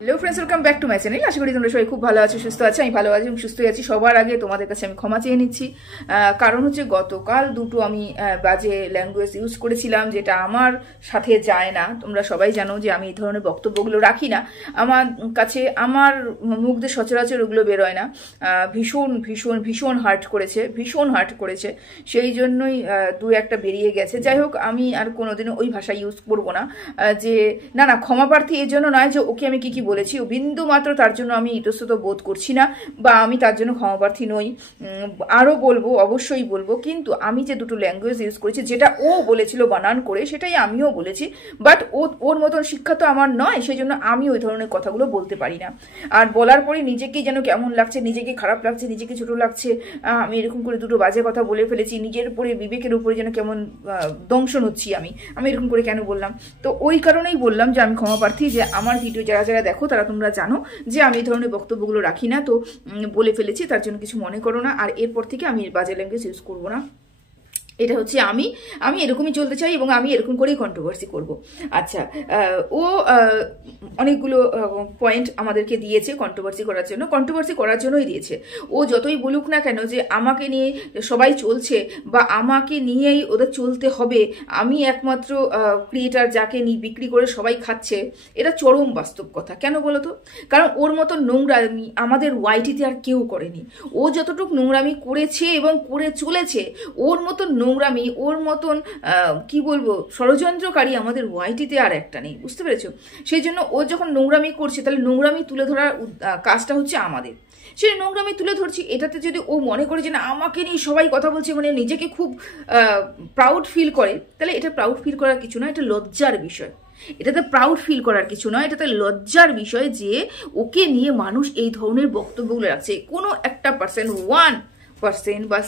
Hello friends, welcome back to my channel. আশা করি তোমরা সবাই খুব ভালো আছো, সুস্থ আছো। আমি ভালো আছি এবং সুস্থ আছি। সবার আগে তোমাদের কাছে আমি ক্ষমা চেয়ে নিচ্ছি, কারণ হচ্ছে গতকাল দুটো আমি বাজে ল্যাঙ্গুয়েজ ইউজ করেছিলাম, যেটা আমার সাথে যায় না। তোমরা সবাই জানো যে আমি এই ধরনের বক্তব্যগুলো রাখি না। আমার কাছে আমার মুখ দিয়ে সচরাচর ওগুলো বেরোয় না। ভীষণ ভীষণ ভীষণ হার্ট করেছে, সেই জন্যই দু একটা বেরিয়ে গেছে। যাই হোক, আমি আর কোনোদিনও ওই ভাষা ইউজ করবো না। যে না ক্ষমা প্রার্থী এর জন্য নয় যে ওকে আমি কি বলেছি, ও বিন্দু মাত্র তার জন্য আমি ইতস্তত বোধ করছি না, বা আমি তার জন্য ক্ষমাপ্রার্থী নই। আরও বলবো, অবশ্যই বলবো, কিন্তু আমি যে দুটো ল্যাঙ্গুয়েজ ইউজ করেছি, যেটা ও বলেছিল বানান করে, সেটাই আমিও বলেছি। বাট ওর মতন শিক্ষা তো আমার নয়, সেই জন্য আমি ওই ধরনের কথাগুলো বলতে পারি না। আর বলার পরে নিজেকেই যেন কেমন লাগছে, নিজেকে খারাপ লাগছে, নিজেকে ছোট লাগছে। আমি এরকম করে দুটো বাজে কথা বলে ফেলেছি, নিজের উপরে বিবেকের উপরে যেন কেমন দংশন হচ্ছি আমি এরকম করে কেন বললাম। তো ওই কারণেই বললাম যে আমি ক্ষমাপ্রার্থী, যে আমার ভিডিও যারা যারা দেখো তারা তোমরা জানো যে আমি এই ধরনের বক্তব্যগুলো রাখি না। তো বলে ফেলেছি, তার জন্য কিছু মনে করো না। আর এরপর থেকে আমি বাজে ল্যাঙ্গুয়েজ ইউজ করবো না। এটা হচ্ছে আমি এরকমই চলতে চাই এবং আমি এরকম করেই কন্ট্রোভার্সি করব। আচ্ছা, ও অনেকগুলো পয়েন্ট আমাদেরকে দিয়েছে কন্ট্রোভার্সি করার জন্যই দিয়েছে। ও যতই বলুক না কেন যে আমাকে নিয়ে সবাই চলছে বা আমাকে নিয়েই ওদের চলতে হবে, আমি একমাত্র ক্রিয়েটার যাকে নিয়ে বিক্রি করে সবাই খাচ্ছে, এটা চরম বাস্তব কথা। কেন বলো তো? কারণ ওর মতো নোংরামি আমাদের ওয়াইটিতে আর কেউ করেনি। ও যতটুকু নোংরামি করেছে এবং করে চলেছে, ওর মতো নোংরামি, ওর মতন কি বলবো, ষড়যন্ত্রকারী আমাদের ওয়াইটিতে আর একটা নেই। বুঝতে পেরেছো? সেই জন্য ও যখন নোংরামি করছে, তাহলে নোংরামি তুলে ধরার কাজটা হচ্ছে আমাদের। সেই নোংরামি তুলে ধরছি, এটাতে যদি ও মনে করে যে না আমাকে নিয়ে সবাই কথা বলছে, মানে নিজেকে খুব প্রাউড ফিল করে, তাহলে এটা প্রাউড ফিল করার কিছু না, এটা লজ্জার বিষয়। এটাতে প্রাউড ফিল করার কিছু নয়, এটাতে লজ্জার বিষয় যে ওকে নিয়ে মানুষ এই ধরনের বক্তব্যগুলো রাখছে। কোনো একটা পার্সেন্ট, 1% বা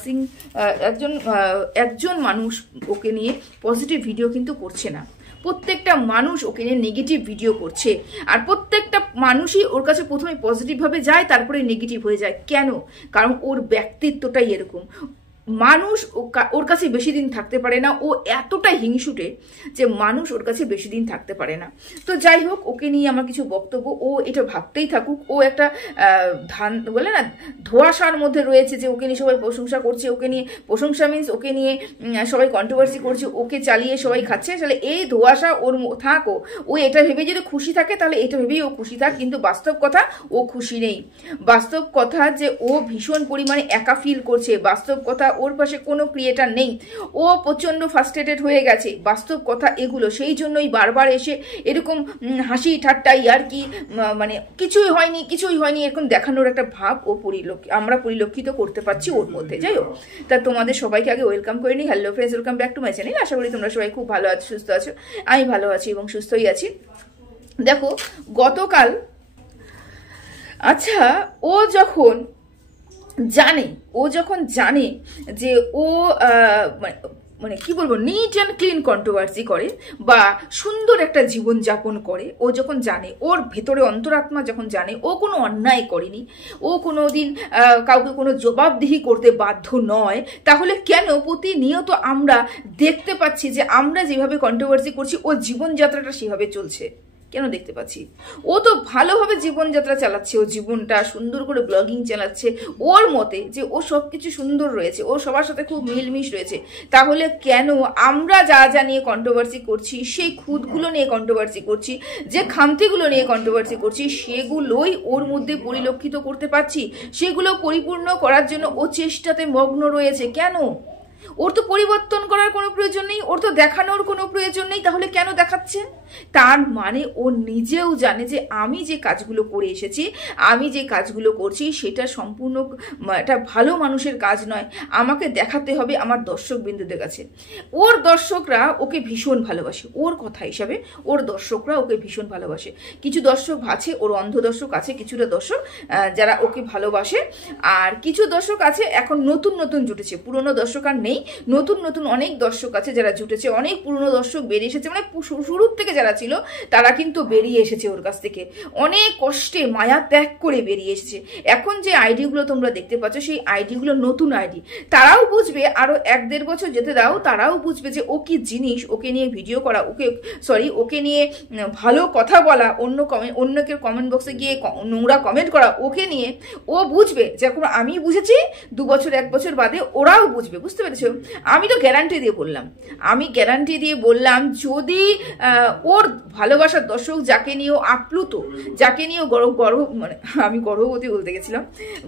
একজন মানুষ ওকে নিয়ে পজিটিভ ভিডিও কিন্তু করছে না। প্রত্যেকটা মানুষ ওকে নিয়ে নেগেটিভ ভিডিও করছে। আর প্রত্যেকটা মানুষই ওর কাছে প্রথমে পজিটিভভাবে যায়, তারপরে নেগেটিভ হয়ে যায়। কেন? কারণ ওর ব্যক্তিত্বটাই এরকম। মানুষ ওর কাছে বেশি দিন থাকতে পারে না। ও এতটা হিংসুটে যে মানুষ ওর কাছে বেশি দিন থাকতে পারে না। তো যাই হোক, ওকে নিয়ে আমার কিছু বক্তব্য, ও এটা ভাবতেই থাকুক। ও একটা বলে না, ধোঁয়াশার মধ্যে রয়েছে যে ওকে নিয়ে সবাই প্রশংসা করছে, ওকে নিয়ে প্রশংসা মিন্স ওকে নিয়ে সবাই কন্ট্রোভার্সি করছে, ওকে চালিয়ে সবাই খাচ্ছে। তাহলে এই ধোঁয়াশা ওর থাকো, ও এটা ভেবে যদি খুশি থাকে, তাহলে এটা ভেবেই ও খুশি থাক। কিন্তু বাস্তব কথা, ও খুশি নেই। বাস্তব কথা যে ও ভীষণ পরিমাণে একা ফিল করছে। বাস্তব কথা, ওর পাশে কোনো ক্রিয়েটার নেই, ও প্রচন্ড ফ্রাস্ট্রেটেড হয়ে গেছে। বাস্তব কথা এগুলো। সেই জন্যই বারবার এসে এরকম হাসি ঠাট্টা আর কি, মানে কিছুই হয়নি এরকম দেখানোর একটা ভাব আমরা পরিলক্ষিত করতে পারছি ওর মধ্যে। যাই হোক, তা তোমাদের সবাইকে আগে ওয়েলকাম করে নিই। Hello friends, welcome back to my channel. আশা করি তোমরা সবাই খুব ভালো আছো, সুস্থ আছো। আমি ভালো আছি এবং সুস্থই আছি। দেখো, গতকাল, আচ্ছা, ও যখন জানে যে ও মানে কি বলবো, নিট অ্যান্ড ক্লিন কন্ট্রোভার্সি করে বা সুন্দর একটা জীবন যাপন করে, ও যখন জানে, ওর ভেতরে অন্তরাত্মা যখন জানে ও কোনো অন্যায় করেনি, ও কোনোদিন কাউকে কোনো জবাবদিহি করতে বাধ্য নয়, তাহলে কেন প্রতিনিয়ত আমরা দেখতে পাচ্ছি যে আমরা যেভাবে কন্ট্রোভার্সি করছি, ও জীবনযাত্রাটা সেভাবে চলছে? কেন দেখতে পাচ্ছি? ও তো ভালোভাবে জীবনযাত্রা চালাচ্ছে, ও জীবনটা সুন্দর করে ব্লগিং চালাচ্ছে ওর মতে, যে ও সব কিছু সুন্দর রয়েছে, ও সবার সাথে খুব মিলমিশ রয়েছে। তাহলে কেন আমরা যা নিয়ে কন্ট্রোভার্সি করছি, সেই খুঁতগুলো নিয়ে কন্ট্রোভার্সি করছি, যে খামতিগুলো নিয়ে কন্ট্রোভার্সি করছি, সেগুলোই ওর মধ্যে পরিলক্ষিত করতে পারছি? সেগুলো পরিপূর্ণ করার জন্য ও চেষ্টাতে মগ্ন রয়েছে। কেন? ওর তো পরিবর্তন করার কোনো প্রয়োজন নেই, ওর তো দেখানোর কোনো প্রয়োজন নেই। তাহলে কেন দেখাচ্ছে? তার মানে ও নিজেও জানে যে আমি যে কাজগুলো করে এসেছি, আমি যে কাজগুলো করছি, সেটা সম্পূর্ণ একটা ভালো মানুষের কাজ নয়। আমাকে দেখাতে হবে আমার দর্শক বিন্দুদের কাছে। ওর দর্শকরা ওকে ভীষণ ভালোবাসে। ওর কথা হিসাবে ওর দর্শকরা ওকে ভীষণ ভালোবাসে। কিছু দর্শক আছে, ওর অন্ধ দর্শক আছে, কিছুটা দর্শক যারা ওকে ভালোবাসে, আর কিছু দর্শক আছে এখন নতুন জুটেছে। পুরনো দর্শক আর নেই, নতুন অনেক দর্শক আছে যারা জুটেছে। অনেক পুরনো দর্শক বেরিয়ে এসেছে, মানে শুরুর থেকে যারা ছিল তারা কিন্তু বেরিয়ে এসেছে ওর কাছ থেকে, অনেক কষ্টে মায়া ত্যাগ করে বেরিয়ে এসেছে। এখন যে আইডিগুলো তোমরা দেখতে পাচ্ছ সেই আইডিগুলো নতুন আইডি, তারাও বুঝবে আরো 1-1.5 বছর যেতে দাও, তারাও বুঝবে যে ও কি জিনিস, ওকে নিয়ে ভিডিও করা, ওকে নিয়ে ভালো কথা বলা, অন্যকে কমেন্ট বক্সে গিয়ে নোংরা কমেন্ট করা ওকে নিয়ে, ও বুঝবে। যেরকম আমি বুঝেছি 2 বছর 1 বছর বাদে ওরাও বুঝবে, বুঝতে পেরেছো? আমি তো গ্যারান্টি দিয়ে বললাম যদি ওর ভালোবাসার দর্শক যাকে নিয়ে আপ্লুত, যাকে নিয়ে মানে আমি গর্ববতী বলতে গেছিলাম,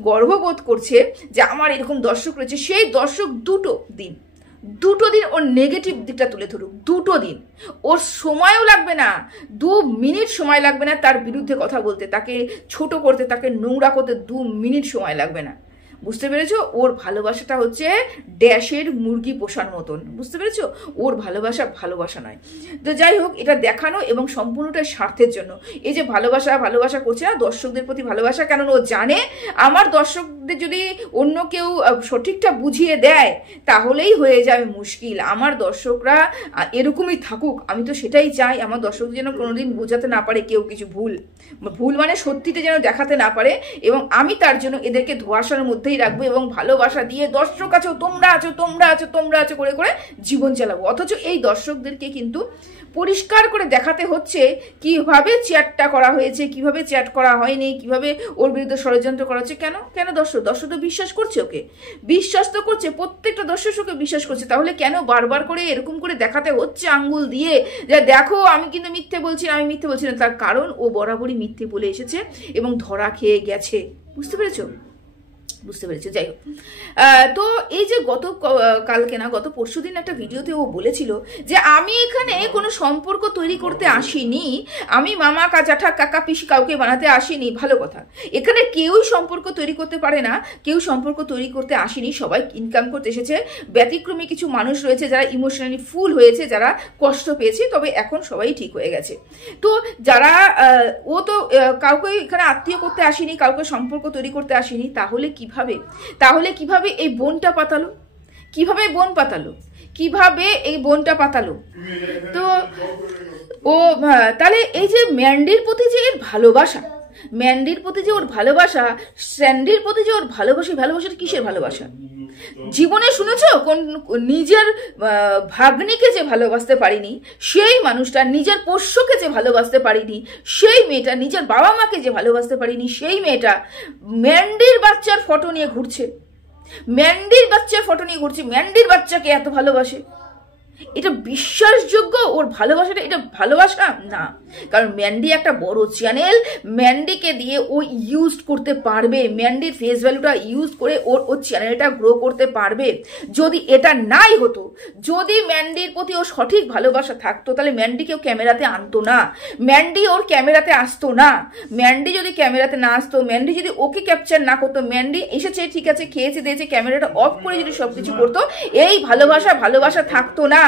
গর্ববোধ করছে যে আমার এরকম দর্শক রয়েছে, সেই দর্শক দুটো দিন ওর নেগেটিভ দিকটা তুলে ধরুক। 2 দিন ওর সময়ও লাগবে না, 2 মিনিট সময় লাগবে না তার বিরুদ্ধে কথা বলতে, তাকে ছোট করতে, তাকে নোংরা করতে 2 মিনিট সময় লাগবে না। বুঝতে পেরেছো? ওর ভালোবাসাটা হচ্ছে ড্যাশের মুরগি পোষার মতন, বুঝতে পেরেছো? ওর ভালোবাসা নয়। তো যাই হোক, এটা দেখানো এবং সম্পূর্ণটা স্বার্থের জন্য। এই যে ভালোবাসা করছে না, দর্শকদের প্রতি ভালোবাসা, কেন ও জানে আমার দর্শকদের যদি অন্য কেউ সঠিকটা বুঝিয়ে দেয় তাহলেই হয়ে যাবে মুশকিল। আমার দর্শকরা এরকমই থাকুক, আমি তো সেটাই চাই। আমার দর্শকদের যেন কোনোদিন বোঝাতে না পারে কেউ কিছু ভুল মানে সত্যিটা যেন দেখাতে না পারে, এবং আমি তার জন্য এদেরকে ধোঁয়াশার মধ্যেই রাখবো এবং ভালোবাসা দিয়ে দর্শক আছো, তোমরা আছো করে করে জীবন চালাবো। অথচ এই দর্শকদেরকে কিন্তু পরিষ্কার করে দেখাতে হচ্ছে কিভাবে চ্যাটটা করা হয়েছে, কিভাবে চ্যাট করা হয়নি, কিভাবে ওর বিরুদ্ধে ষড়যন্ত্র করা হচ্ছে। কেন দর্শক তো বিশ্বাস করছে ওকে, বিশ্বাস তো করছে, প্রত্যেকটা দর্শক ওকে বিশ্বাস করছে, তাহলে কেন বারবার করে এরকম করে দেখাতে হচ্ছে আঙ্গুল দিয়ে যে দেখো আমি কিন্তু মিথ্যে বলছি না। তার কারণ ও বরাবরই মিথ্যে বলে এসেছে এবং ধরা খেয়ে গেছে, বুঝতে পেরেছো? যাই হোক, তো এই যে গত পরশুদিন একটা ভিডিওতে ও বলেছিল যে আমি এখানে কোনো সম্পর্ক তৈরি করতে আসিনি, আমি মামা জ্যাঠা কাকা পিসি কাউকে বানাতে আসিনি। ভালো কথা, এখানে কেউই সম্পর্ক তৈরি করতে পারে না, কেউ সম্পর্ক তৈরি করতে আসেনি, সবাই ইনকাম করতে এসেছে। ব্যতিক্রমী কিছু মানুষ রয়েছে যারা ইমোশনালি ফুল হয়েছে, যারা কষ্ট পেয়েছে, তবে এখন সবাই ঠিক হয়ে গেছে। তো যারা ও তো কাউকে এখানে আত্মীয় করতে আসেনি, কাউকে সম্পর্ক তৈরি করতে আসেনি, তাহলে কিভাবে এই বোনটা পাতালো, কিভাবে এই বোনটা পাতালো? তো ও তাহলে এই যে ম্যান্ডির প্রতি যে এর ভালোবাসা, স্যান্ডির প্রতি যে ওর ভালোবাসাটা কিসের ভালোবাসা? জীবনে শুনেছো কোন নিজের ভাগ্নিকে যে ভালোবাসতে পারিনি সেই মানুষটা, নিজের পোষ্যকে যে ভালোবাসতে পারিনি সেই মেয়েটা, নিজের বাবা মাকে যে ভালোবাসতে পারিনি সেই মেয়েটা ম্যান্ডির বাচ্চার ফটো নিয়ে ঘুরছে, ম্যান্ডির বাচ্চাকে এত ভালোবাসে। এটা বিশ্বাসযোগ্য? ওর ভালোবাসাটা এটা ভালোবাসা না, কারণ ম্যান্ডি একটা বড় চ্যানেল, ম্যান্ডিকে দিয়ে ও ইউজ করতে পারবে, ম্যান্ডির ফেস ভ্যালুটা ইউজ করে ওর চ্যানেলটা গ্রো করতে পারবে। যদি এটা নাই হতো, যদি ম্যান্ডির প্রতি ওর সঠিক ভালোবাসা থাকতো, তাহলে ম্যান্ডিকেও ক্যামেরাতে আনতো না, ম্যান্ডি ওর ক্যামেরাতে আসতো না। ম্যান্ডি যদি ক্যামেরাতে না আসতো, ম্যান্ডি যদি ওকে ক্যাপচার না করতো, ম্যান্ডি এসেছে ঠিক আছে খেয়েছে দিয়েছে, ক্যামেরাটা অফ করে যদি সবকিছু করতো, এই ভালোবাসা থাকতো না।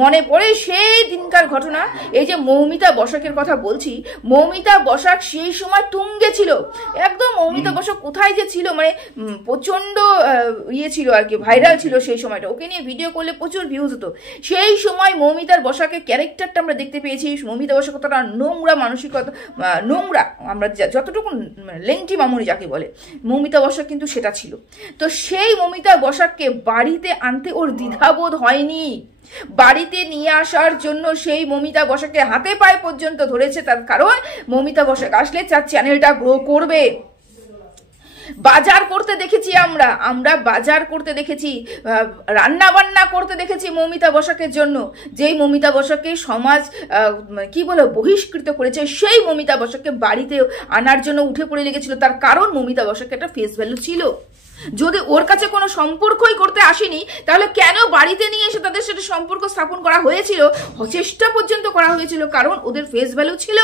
মনে পড়ে সেই দিনকার ঘটনা, এই যে মৌমিতা বসাকের কথা বলছি, মৌমিতা বসাক সেই সময় তুঙ্গে ছিল একদম। মৌমিতা বসাক কোথায় যে ছিল, মানে প্রচন্ড ছিল আর কি, ভাইরাল ছিল সেই সময়টা, ওকে নিয়ে ভিডিও করলে প্রচুর ভিউজ হতো। সেই সময় মৌমিতার বসাকের ক্যারেক্টারটা আমরা দেখতে পেয়েছি, মৌমিতা বসাক কতটা নোংরা মানসিকতা, নোংরা আমরা যতটুকু লেংটি মামুনি যাকে বলে, মৌমিতা বসাক কিন্তু সেটা ছিল। তো সেই মৌমিতা বসাককে বাড়িতে আনতে ওর দ্বিধাবোধ হয়নি, বাড়িতে নিয়ে আসার জন্য সেই মৌমিতা বসাককে হাতে পায়ে পর্যন্ত ধরেছে, তার কারণ মৌমিতা বসাক আসলে তার চ্যানেলটা গ্রো করবে। বাজার করতে দেখেছি আমরা বাজার করতে দেখেছি, রান্না বান্না করতে দেখেছি মৌমিতা বসাকের জন্য। যেই মৌমিতা বসাককে সমাজ কি বলে বহিষ্কৃত করেছে, সেই মৌমিতা বসাককে বাড়িতে আনার জন্য উঠে পড়ে লেগেছিল, তার কারণ মৌমিতা বসাকের একটা ফেস ভ্যালু ছিল। যদি ওর কাছে কোনো সম্পর্কই করতে আসেনি, তাহলে কেন বাড়িতে নিয়ে এসে তাদের সাথে সম্পর্ক স্থাপন করা হয়েছিল, চেষ্টা পর্যন্ত করা হয়েছিল, কারণ ওদের ফেস ভ্যালু ছিল।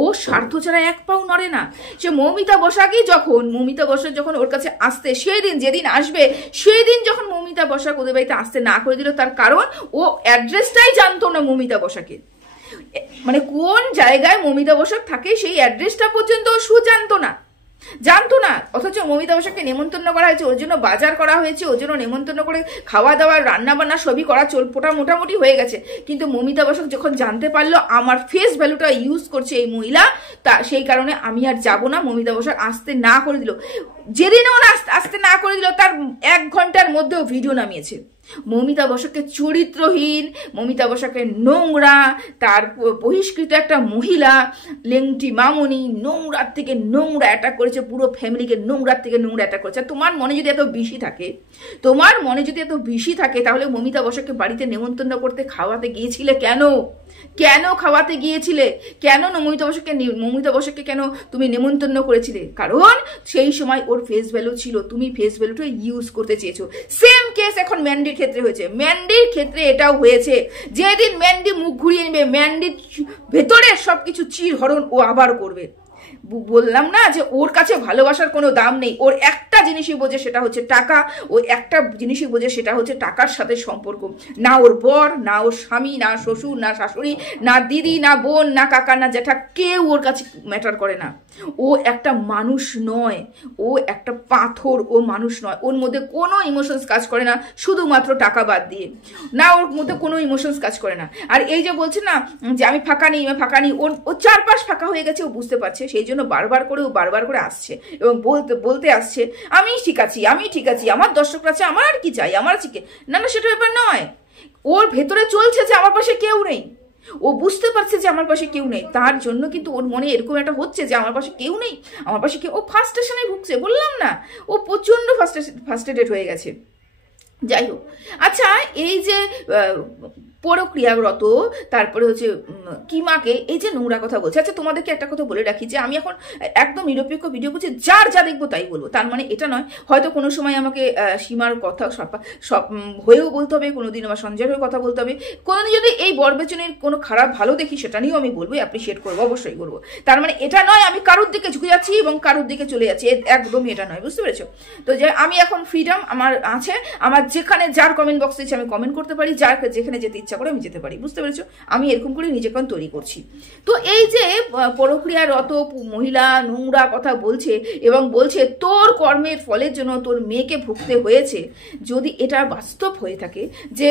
ও স্বার্থ ছাড়া এক পাও নড়ে না। সে মৌমিতা বসাকই যখন ওর কাছে আসতে, যেদিন আসবে সেদিন যখন মৌমিতা বসাক ওদের বাড়িতে আসতে না করে দিল, তার কারণ ও অ্যাড্রেসটাই জানতো না মৌমিতা বসাকের, মানে কোন জায়গায় মৌমিতা বসাক থাকে সেই অ্যাড্রেসটা পর্যন্ত ও জানতো না। জানতো না, অথচ মমিতা বসাককে নেমন্তন্ন করা হয়েছে, ওর জন্য বাজার করা হয়েছে, ওর জন্য নেমন্তন্ন করে খাওয়া দাওয়া রান্না বান্না সবই করা মোটামুটি হয়ে গেছে। কিন্তু মমিতা বসাক যখন জানতে পারলো আমার ফেস ভ্যালুটা ইউজ করছে এই মহিলা, তা সেই কারণে আমি আর যাব না, মমিতা বসাক আসতে না করে দিল। যেদিন ওরা আসতে না করে দিল তার 1 ঘন্টার মধ্যেও ভিডিও নামিয়েছে। মমিতা বসাককে চরিত্রহীন, মমিতা বসাককে নোংরা, তার বহিষ্কৃত একটা মহিলা, লেংটি মামনি, নোংরার থেকে নোংরা অ্যাটাক করেছে, পুরো ফ্যামিলিকে নোংরার থেকে নোংরা অ্যাটাক করেছে। তোমার মনে যদি এত বিষি থাকে তাহলে মমিতা বসাককে বাড়িতে নেমন্তন্ন করতে খাওয়াতে গিয়েছিলে কেন খাওয়াতে গিয়েছিলে? কেন মমিতা বসাককে কেন তুমি নেমন্তন্ন করেছিলে? কারণ সেই সময় ওর ফেস ভ্যালু ছিল, তুমি ফেস ভ্যালুটা ইউজ করতে চেয়েছো। সেম কেস এখন ম্যান্ডির ক্ষেত্রে হয়েছে, ম্যান্ডির ক্ষেত্রে এটাও হয়েছে। যেদিন ম্যান্ডি মুখ ঘুরিয়ে নেবে, ম্যান্ডির ভেতরে সবকিছু চিরহরণ ও আবার করবে। বললাম না যে ওর কাছে ভালোবাসার কোনো দাম নেই, ওর একটা জিনিসই বোঝে সেটা হচ্ছে টাকা, ও একটা জিনিসই বোঝে সেটা হচ্ছে টাকার সাথে সম্পর্ক। না ওর বর, না ওর স্বামী, না শ্বশুর, না শাশুড়ি, না দিদি, না বোন, না কাকা, না জ্যাঠা, কেউ ওর কাছে ম্যাটার করে না। ও একটা মানুষ নয়, ও একটা পাথর, ও মানুষ নয়। ওর মধ্যে কোনো ইমোশনস কাজ করে না, শুধুমাত্র টাকা বাদ দিয়ে। না, ওর মধ্যে কোনো ইমোশনস কাজ করে না। আর এই যে বলছে না যে আমি ফাঁকা নেই, ও চারপাশ ফাঁকা হয়ে গেছে, ও বুঝতে পারছে। সেই জন্য বারবার করে আসছে এবং বলতে আসছে আমি ঠিক আছি, আমার দর্শকরা আছে, আমার আর কি চাই, আমার আছে না, সেটা ব্যাপার নয়। ওর ভেতরে চলছে যে আমার পাশে কেউ নেই, ও বুঝতে পারছে যে আমার পাশে কেউ নেই, তার জন্য কিন্তু ওর মনে এরকম একটা হচ্ছে যে আমার পাশে কেউ নেই, আমার পাশে কেউ। ও ফার্স্টেশনে ভুগছে, বললাম না, ও প্রচন্ড ফার্স্টেটেড হয়ে গেছে। যাই হোক, আচ্ছা, এই যে পরক্রিয়ারত, তারপরে হচ্ছে কিমাকে এই যে নোংরা কথা বলছে। আচ্ছা, তোমাদেরকে একটা কথা বলে রাখি যে আমি এখন একদম নিরপেক্ষ ভিডিও করছি, যার যা দেখবো তাই বলবো। তার মানে এটা নয় হয়তো কোনো সময় আমাকে সীমার কথা সব হয়েও বলতে হবে, কোনোদিন আমার সঞ্জয়ের হয়ে কথা বলতে হবে, কোনোদিন যদি এই বরবেচনের কোনো খারাপ ভালো দেখি সেটা নিয়েও আমি বলবো, অ্যাপ্রিসিয়েট করবো, অবশ্যই করবো। তার মানে এটা নয় আমি কারোর দিকে ঝুঁকে যাচ্ছি এবং কারোর দিকে চলে যাচ্ছি, একদমই এটা নয়, বুঝতে পেরেছো? তো যে আমি এখন ফ্রিডম আমার আছে, আমার যেখানে যার কমেন্ট বক্স দিচ্ছে আমি কমেন্ট করতে পারি, যার যেখানে যেতে ইচ্ছা করে আমি যেতে পারি, বুঝতে পেরেছো? আমি এরকম করে নিজেকে তৈরি করছি। তো এই যে পরক্রিয়ারত মহিলা নোংরা কথা বলছে এবং বলছে তোর কর্মের ফলের জন্য তোর মেয়েকে ভুগতে হয়েছে, যদি এটা বাস্তব হয়ে থাকে যে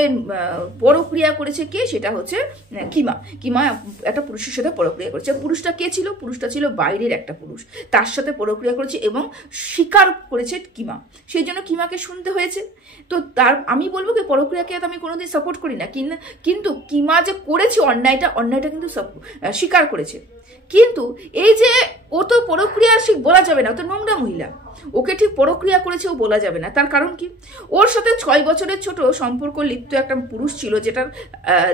পরক্রিয়া করেছে কে, সেটা হচ্ছে কিমা একটা পুরুষের সাথে পরক্রিয়া করেছে। পুরুষটা কে ছিল? পুরুষটা ছিল বাইরের একটা পুরুষ, তার সাথে পরক্রিয়া করেছে এবং স্বীকার করেছে কিমা, সেই জন্য কিমাকে শুনতে হয়েছে। তো আমি বলবো কি পরক্রিয়াকে আমি কোনোদিন সাপোর্ট করি না, কিন্তু কিমা যে করেছে অন্যায়টা কিন্তু স্বীকার করেছে। কিন্তু এই যে ও তো পরক্রিয়া বলা যাবে না, ও তো নোংরা মহিলা, ওকে ঠিক পরক্রিয়া করেছে ও বলা যাবে না। তার কারণ কি? ওর সাথে 6 বছরের ছোট সম্পর্ক লিপ্ত একটা পুরুষ ছিল,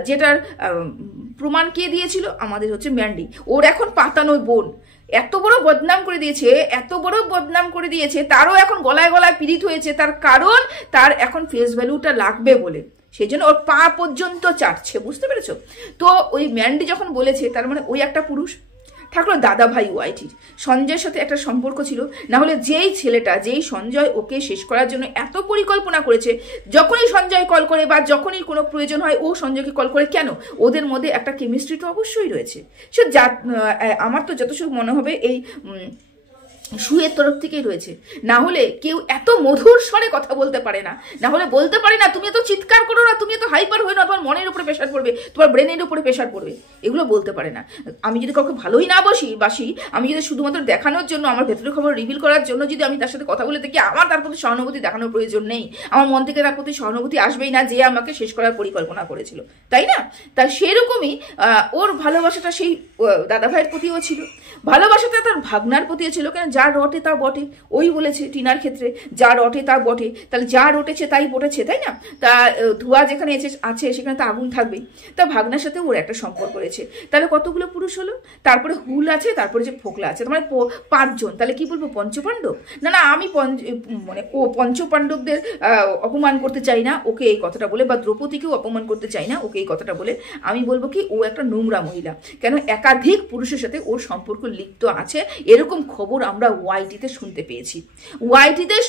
যেটার প্রমাণ কে দিয়েছিল? আমাদের হচ্ছে ম্যান্ডি, ওর এখন পাতানো বোন। এত বড় বদনাম করে দিয়েছে, তারও এখন গলায় পীড়িত হয়েছে। তার কারণ তার এখন ফেস ভ্যালুটা লাগবে বলে, সেই জন্য ওর পা পর্যন্ত চাটছে, বুঝতে পেরেছো? তো ওই ম্যান্ডি যখন বলেছে, তার মানে ওই একটা পুরুষ থাকলো দাদা ভাই ওয়াইটির সঞ্জয়ের সাথে একটা সম্পর্ক ছিল, না হলে যেই সঞ্জয় ওকে শেষ করার জন্য এত পরিকল্পনা করেছে, যখনই সঞ্জয় কল করে বা যখনই কোনো প্রয়োজন হয় ও সঞ্জয়কে কল করে, কেন? ওদের মধ্যে একটা কেমিস্ট্রি তো অবশ্যই রয়েছে। সে আমার তো যতটুকু মনে হবে এই সুয়ের তরফ থেকেই রয়েছে, না হলে কেউ এত মধুর স্বরে কথা বলতে পারে না, বলতে পারে না তুমি এত চিৎকার করো না, তুমি এত হাইপার হয়ে না, তোমার মনের উপরে প্রেশার পড়বে, তোমার ব্রেনের উপরে প্রেশার পড়বে, এগুলো বলতে পারে না। আমি যদি কাউকে ভালোই না বাসি, আমি যদি শুধুমাত্র দেখানোর জন্য, আমার ভেতরের খবর রিভিল করার জন্য যদি আমি তার সাথে কথা বলে থাকি, আমার তার প্রতি সহানুভূতি দেখানোর প্রয়োজন নেই, আমার মন থেকে তার প্রতি সহানুভূতি আসবেই না যে আমাকে শেষ করার পরিকল্পনা করেছিল, তাই না? তা সেরকমই ওর ভালোবাসাটা সেই দাদা ভাইয়ের প্রতিও ছিল, ভালোবাসাটা তার ভাগনার প্রতিও ছিল। কেন? যা রটে তা বটে, ওই বলেছে টিনার ক্ষেত্রে, যা রটে তা বটে, তাহলে যা রটেছে তাই বটেছে, তাই না? তা ধোঁয়া যেখানে আছে সেখানে তো আগুন থাকবেই। তা ভাগনার সাথে ওর একটা সম্পর্ক রয়েছে, তাহলে কতগুলো পুরুষ হলো? তারপরে হুল আছে, তারপরে যে ফোকলা আছে, তোমার 5 জন। তাহলে কি বলবো? পঞ্চপাণ্ডব? না, আমি পঞ্চপাণ্ডবদের অপমান করতে চাই না ওকে এই কথাটা বলে, বা দ্রৌপদীকেও অপমান করতে চাই না ওকে এই কথাটা বলে। আমি বলবো কি ও একটা নোংরা মহিলা। কেন? একাধিক পুরুষের সাথে ওর সম্পর্ক লিপ্ত আছে, এরকম খবর আমরা আমরা ওয়াইটিতে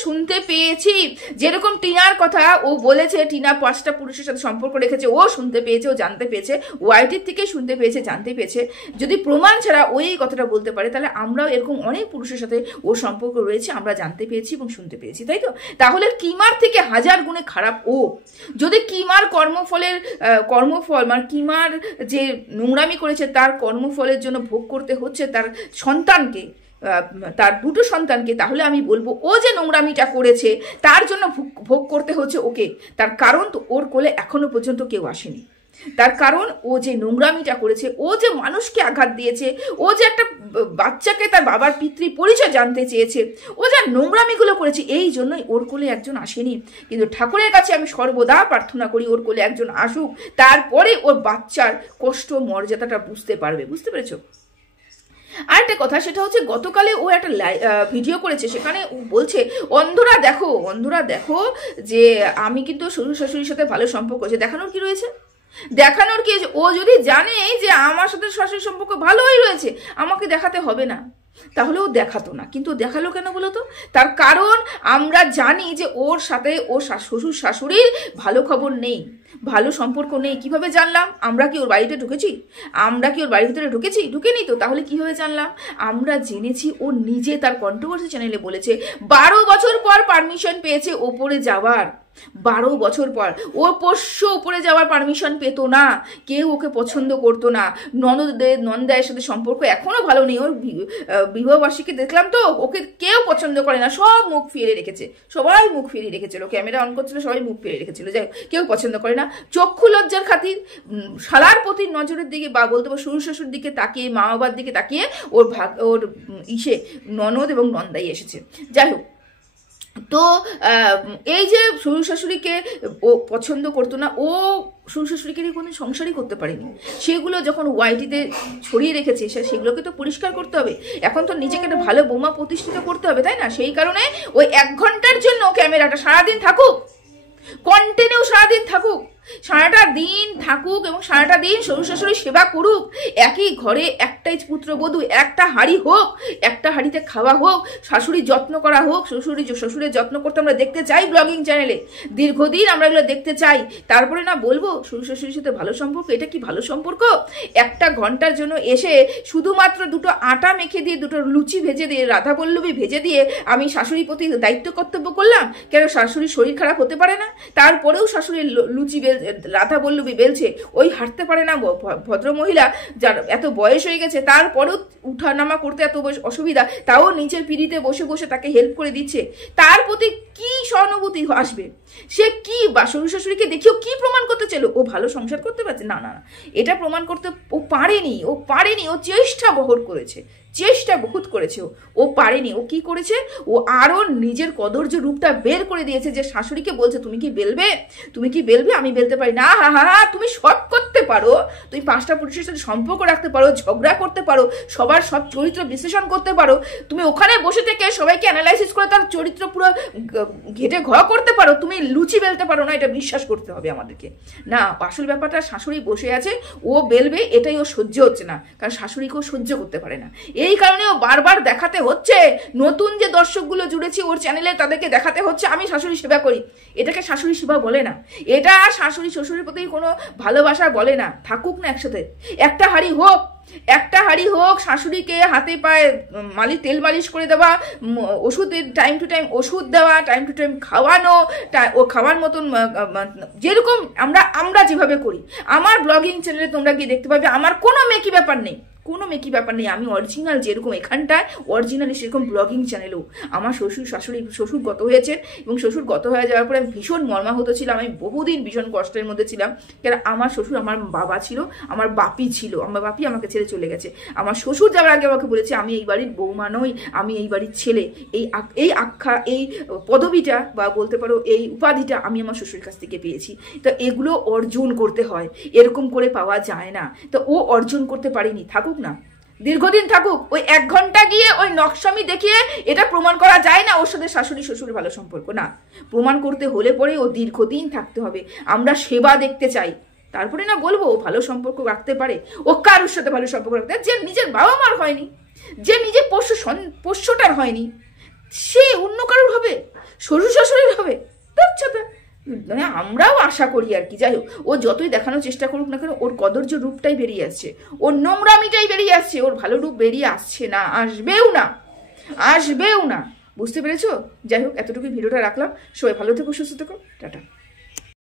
শুনতে পেয়েছি যেরকম টিনার কথা ও বলেছে, টিনা 5টা পুরুষের সাথে সম্পর্ক রেখেছে, ও শুনতে পেয়েছে, ও জানতে পেয়েছে, ওয়াইটির থেকে শুনতে পেয়েছে, জানতে পেয়েছে। যদি প্রমাণ ছাড়া ও এই কথাটা বলতে পারে, তাহলে আমরাও এরকম অনেক পুরুষের সাথে ও সম্পর্ক রয়েছে, আমরা জানতে পেয়েছি এবং শুনতে পেয়েছি, তাই তো? তাহলে কিমার থেকে 1000 গুণে খারাপ ও। যদি কিমার কর্মফল মানে কিমার যে নোংরামি করেছে তার কর্মফলের জন্য ভোগ করতে হচ্ছে তার সন্তানকে, তার 2টো সন্তানকে, তাহলে আমি বলবো ও যে নোংরামিটা করেছে তার জন্য ভোগ করতে হচ্ছে ওকে। তার কারণ তো ওর কোলে এখনো পর্যন্ত কেউ আসেনি। তার কারণ ও যে নোংরামিটা করেছে, ও যে মানুষকে আঘাত দিয়েছে, ও যে একটা বাচ্চাকে তার বাবার পিতৃ পরিচয় জানতে চেয়েছে, ও যা নোংরামিগুলো করেছে, এই জন্যই ওর কোলে একজন আসেনি। কিন্তু ঠাকুরের কাছে আমি সর্বদা প্রার্থনা করি ওর কোলে একজন আসুক, তারপরে ওর বাচ্চার কষ্ট মর্যাদাটা বুঝতে পারবে। বুঝতে পেরেছো? আরেকটা কথা, সেটা হচ্ছে গতকালে ও একটা ভিডিও করেছে, সেখানে ও বলছে অন্ধরা দেখো যে আমি কিন্তু শ্বশুর শাশুড়ির সাথে ভালো সম্পর্ক আছে। দেখানোর কি রয়েছে? দেখানোর কি? ও যদি জানে যে আমার সাথে শাশুড়ির সম্পর্ক ভালোই রয়েছে, আমাকে দেখাতে হবে না, তাহলে ও দেখাতো না। কিন্তু দেখালো কেন বলো তো? তার কারণ আমরা জানি যে ওর সাথে ও শ্বশুর শাশুড়ির ভালো খবর নেই, ভালো সম্পর্ক নেই। কিভাবে জানলাম? আমরা কি ওর বাড়িতে ঢুকেছি? আমরা কি ওর বাড়ির ভিতরে ঢুকেছি? ঢুকেনি তো। তাহলে কিভাবে জানলাম? আমরা জেনেছি ও নিজে তার কন্ট্রোভার্সি চ্যানেলে বলেছে 12 বছর পর পারমিশন পেয়েছে ওপরে যাওয়ার। 12 বছর পর ও পোষ্য উপরে যাওয়ার পারমিশন পেত না, কেউ ওকে পছন্দ করতো না। নন্দায়ের সাথে সম্পর্ক এখনো ভালো নেই। ওর বিবাহবার্ষিকী দেখলাম তো, ওকে কেউ পছন্দ করে না, সব মুখ ফিরে রেখেছে, সবাই মুখ ফিরিয়ে রেখেছিল, ক্যামেরা অন করছিল, সবাই মুখ ফিরে রেখেছিল, যাই কেউ পছন্দ করে না। চক্ষু লজ্জার খাতির শালার প্রতি নজরের দিকে বা বলতে পারো শ্বশুর শাশুর দিকে তাকিয়ে, মা বাবার দিকে তাকিয়ে ওর ননদ এবং নন্দাই এসেছে। যাই হোক, তো এই যে শ্বশুর শাশুড়িকে ও পছন্দ করতো না, ও শ্বশুর শাশুড়িকে কোনো সংসারই করতে পারেনি। সেগুলো যখন ওয়াইটিতে ছড়িয়ে রেখেছে, সেগুলোকে তো পরিষ্কার করতে হবে। এখন তো নিজেকে একটা ভালো বৌমা প্রতিষ্ঠিত করতে হবে, তাই না? সেই কারণে ওই 1 ঘন্টার জন্য ক্যামেরাটা সারাদিন থাকুক, কন্টিনিউ সারাদিন থাকুক, সারাটা দিন থাকুক এবং সারাটা দিন শ্বশুর শাশুড়ি সেবা করুক। একই ঘরে একটাই পুত্রবধূ, একটা হাঁড়ি হোক, একটা হাঁড়িতে খাওয়া হোক, শাশুড়ির যত্ন করা হোক। শ্বশুরের যত্ন করতে আমরা দেখতে চাই ব্লগিং চ্যানেলে, দীর্ঘদিন আমরা এগুলো দেখতে চাই। তারপরে না বলবো শ্বশুর শাশুড়ির সাথে ভালো সম্পর্ক, এটা কি ভালো সম্পর্ক? 1 ঘন্টার জন্য এসে শুধুমাত্র 2টো আটা মেখে দিয়ে, 2টো লুচি ভেজে দিয়ে, রাধা বল্লভী ভেজে দিয়ে আমি শাশুড়ির প্রতি দায়িত্ব কর্তব্য করলাম। কেন শাশুড়ির শরীর খারাপ হতে পারে না? তারপরেও শাশুড়ির লুচি রাধা বল্লভী বেলছে, ওই হাঁটতে পারে না ভদ্র মহিলা, যার এত বয়স হয়ে গেছে, তারপরেও উঠা নামা করতে এত অসুবিধা, তাও নিচের পিড়িতে বসে বসে তাকে হেল্প করে দিচ্ছে। তার প্রতি কি সহানুভূতি আসবে? সে কি বা শ্বশুর শাশুড়িকে দেখিও কি প্রমাণ করতে চাইলো? ও ভালো সংসার করতে পারছে না, না, এটা প্রমাণ করতে ও পারেনি। ও চেষ্টা বহুত করেছে, ও পারেনি। ও কি করেছে? ও আরো নিজের কদর্য রূপটা বের করে দিয়েছে, যে শাশুড়িকে বলছে তুমি কি বেলবে, আমি বেলতে পারি না। তুমি সব করতে পারো, তুমি 5টা পুরুষের সাথে সম্পর্ক রাখতে পারো, ঝগড়া করতে পারো, সবার সব চরিত্র বিশ্লেষণ করতে পারো, তুমি ওখানে বসে থেকে সবাইকে অ্যানালাইসিস করে তার চরিত্র পুরো ঘেটে ঘ করতে পারো, তুমি লুচি বেলতে পারো না। এটা বিশ্বাস করতে হবে আমাদেরকে। না, আসল ব্যাপারটা শাশুড়ি বসে আছে, ও বেলবে, এটাই ও সহ্য হচ্ছে না, কারণ শাশুড়িকেও সহ্য করতে পারে না। এই কারণে ও বারবার দেখাতে হচ্ছে, নতুন যে দর্শকগুলো জুড়েছি ওর চ্যানেলে, তাদেরকে দেখাতে হচ্ছে আমি শাশুড়ি সেবা করি। এটাকে শাশুড়ি সেবা বলে না, এটা শাশুড়ি শ্বশুরের প্রতি কোনো ভালোবাসা বলে না। থাকুক না একসাথে, একটা হাঁড়ি হোক, শাশুড়িকে হাতে পায়ে তেল মালিশ করে দেওয়া, ওষুধের টাইম টু টাইম ওষুধ দেওয়া, টাইম টু টাইম খাওয়ানো, ও খাওয়ার মতন যেরকম আমরা যেভাবে করি। আমার ব্লগিং চ্যানেলে তোমরা গিয়ে দেখতে পাবে আমার কোনো মেকি ব্যাপার নেই, আমি অরিজিনাল যেরকম এখানটায় অরিজিনালি সেরকম ব্লগিং চ্যানেলেও। আমার শ্বশুর গত হয়েছে, এবং শ্বশুর গত হয়ে যাওয়ার পরে আমি ভীষণ মর্মাহত ছিলাম। আমি বহুদিন ভীষণ কষ্টের মধ্যে ছিলাম, কারণ আমার শ্বশুর আমার বাবা ছিল, আমার বাপি ছিল, আমার বাপি আমাকে ছেড়ে চলে গেছে। আমার শ্বশুর যাওয়ার আগে আমাকে বলেছে আমি এই বাড়ির বৌমা নই, আমি এই বাড়ির ছেলে। এই পদবিটা বা বলতে পারো এই উপাধিটা আমি আমার শ্বশুরের কাছ থেকে পেয়েছি। তো এগুলো অর্জন করতে হয়, এরকম করে পাওয়া যায় না। তো ও অর্জন করতে পারেনি, থাকুক না, দীর্ঘদিন থাকুক। ওই 1 ঘন্টা গিয়ে ওই নকশামি দেখিয়ে এটা প্রমাণ করা যায় না ওর সাথে শাশুড়ি শ্বশুরের ভালো সম্পর্ক। না, প্রমাণ করতে হলে পরে ও দীর্ঘদিন থাকতে হবে। আমরা সেবা দেখতে চাই, তারপরে না বলবো ও ভালো সম্পর্ক রাখতে পারে। ও কারোর সাথে ভালো সম্পর্ক রাখতে, যে নিজের বাবা মার হয়নি যে নিজে পোষ্যটার হয়নি সে অন্য কারোর হবে, শ্বশুর শাশুড়ির হবে। মানে আমরাও আশা করি আর কি। যাই হোক, ও যতই দেখানোর চেষ্টা করুক না কেন, ওর কদর্য রূপটাই বেরিয়ে আসছে, ওর নোংরামিটাই বেরিয়ে আসছে, ওর ভালো রূপ বেরিয়ে আসছে না, আসবেও না, আসবেও না। বুঝতে পেরেছো? যাই হোক, এতটুকু ভিডিওটা রাখলাম। সবাই ভালো থেকো, সুস্থ থেকো, টাটা।